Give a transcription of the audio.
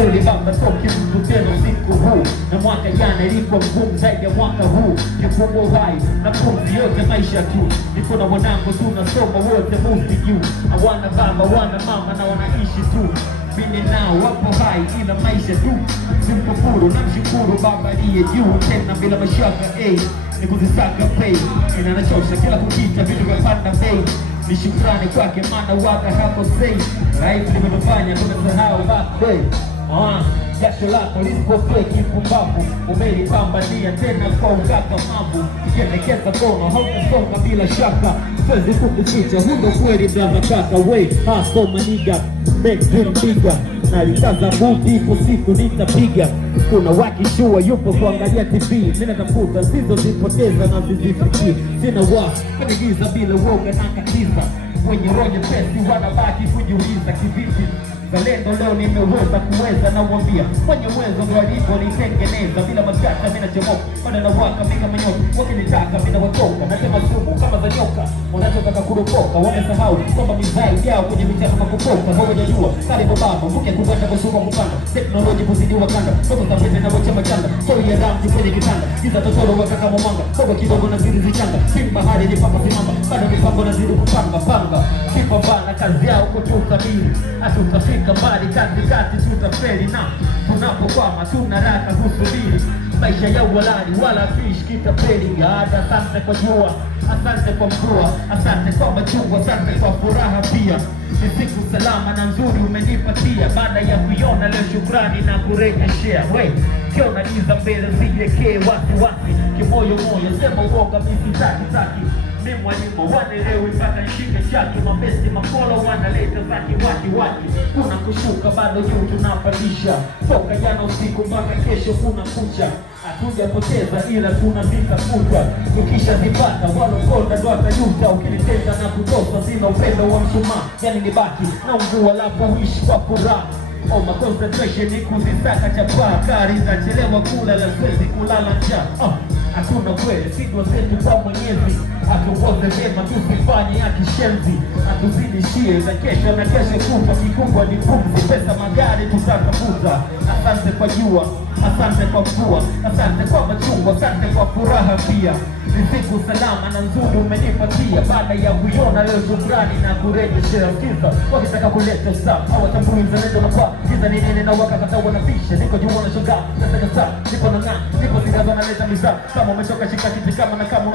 Baba toki mtu tena usiku huu. Na mwaka jana ilikuwa mgumu zaidi ya mwaka huu. Kifungo uhai na pumzi yote maisha tu. Niko na wanangu tunasoma wote muzi juu. Hawana baba, wana mama na wanaishi tu. Vile nao wapo hai ila maisha tu. Simkufuru na mshukuru baba aliye juu. Tena bila mashaka ni kuzisaka pay. Inanachosha kila kukita vitu vya panda bei. Ni shukrani kwake maana waga hapo say. Life limetufanya tumesahau back day. Jasho lako lisipofie kipumbavu. Umelipambania tena kwa ugaka mambo. Ukiendekeza kono hautasonga bila shaka. Siwezi kukuficha hundo kweli brother kaka. Wait, hustle maniga, make dream bigger. Na likaza buti ipo siku nitapiga. Kuna wakishua yupo kuangalia TV. Mina tafuta zizo zipoteza na zizifiki. Sina kwenye giza bila woga na katiza. Wenye roje pesi wanabaki kujiuliza kivipi. Zalendo leo nimeweza kuweza na uambia. Kwenye uwezo mwalipo nitengeneza. Bila magata mina chemoka. Wana na waka mika manyoka. Wakinitaka mina watoka. Nasema sumu kama za nyoka. Wanatotaka kuropoka. Wamesahau kwamba mizai yao kwenye michaka makupoka. Hawajajua karibu baba mbuke kupanda kushuka kupanda. Teknoloji kuzidi wakanda. Soko tapete na wacha machanga. Soi ya ramzi kwenye kitanda. Giza totoro wakaka mwanga. Soko kidogo na ziri zichanga. Simba hali ni papa simamba. Bado mipango na ziri kupanga panga. Sipa bana kazi yao kututabiri. Hatutafika mbali katikati tutafeli na tunapokwama tunaraka kusubiri. Maisha ya uwalani wala fish kitapeli. Asante kwa jua, asante kwa mvua, asante kwa machungwa, asante kwa furaha pia. Ni siku salama na nzuri umenipatia. Baada ya kuiona leo shukrani na kurejeshea. Kiona giza mbele sijiwekee wasi kimoyo moyo sema uoga mimi taki ni mwalimu wanelewi mpaka nishike chaki. Mabesti makolo wanaleta zaki waki. Kuna kushuka bado juu tunapandisha. Toka jana usiku mpaka kesho kuna kucha. Hatujapoteza ila tunazita kuta. Ukisha zipata walokonda ndo atajuta. Ukinitenda na kutosa sina upendo wa mshumaa. Yani nibaki na mvua lapo wishi kwa furaha. My concentration ni kuzisaka chapaa. Kari zinachelewa kula la siwezi kulala njaa. Hatuna kweli sidwa zetu kwa Mwenyezi. Atuongoze vyema tusifanye ya kishenzi. Atuzidishie za kesho na kesho kufa. Kikubwa ni pumzi pesa magari tutatafuta. Asante kwa jua, asante kwa mvua, asante kwa machungwa, asante kwa furaha pia. Ni siku salama na nzuri umenipatia. Baada ya kuiona leo shukrani na kurejeshea kiza. Wakitaka kuleta saa hawatambui mzalendo na kwa giza ni nini na wakakata wanafisha. Niko juu wanashangaa, nataka saa, nipo na ng'aa, nipo zinazo naleta mizaa. Kama umetoka shika kiti kama na kama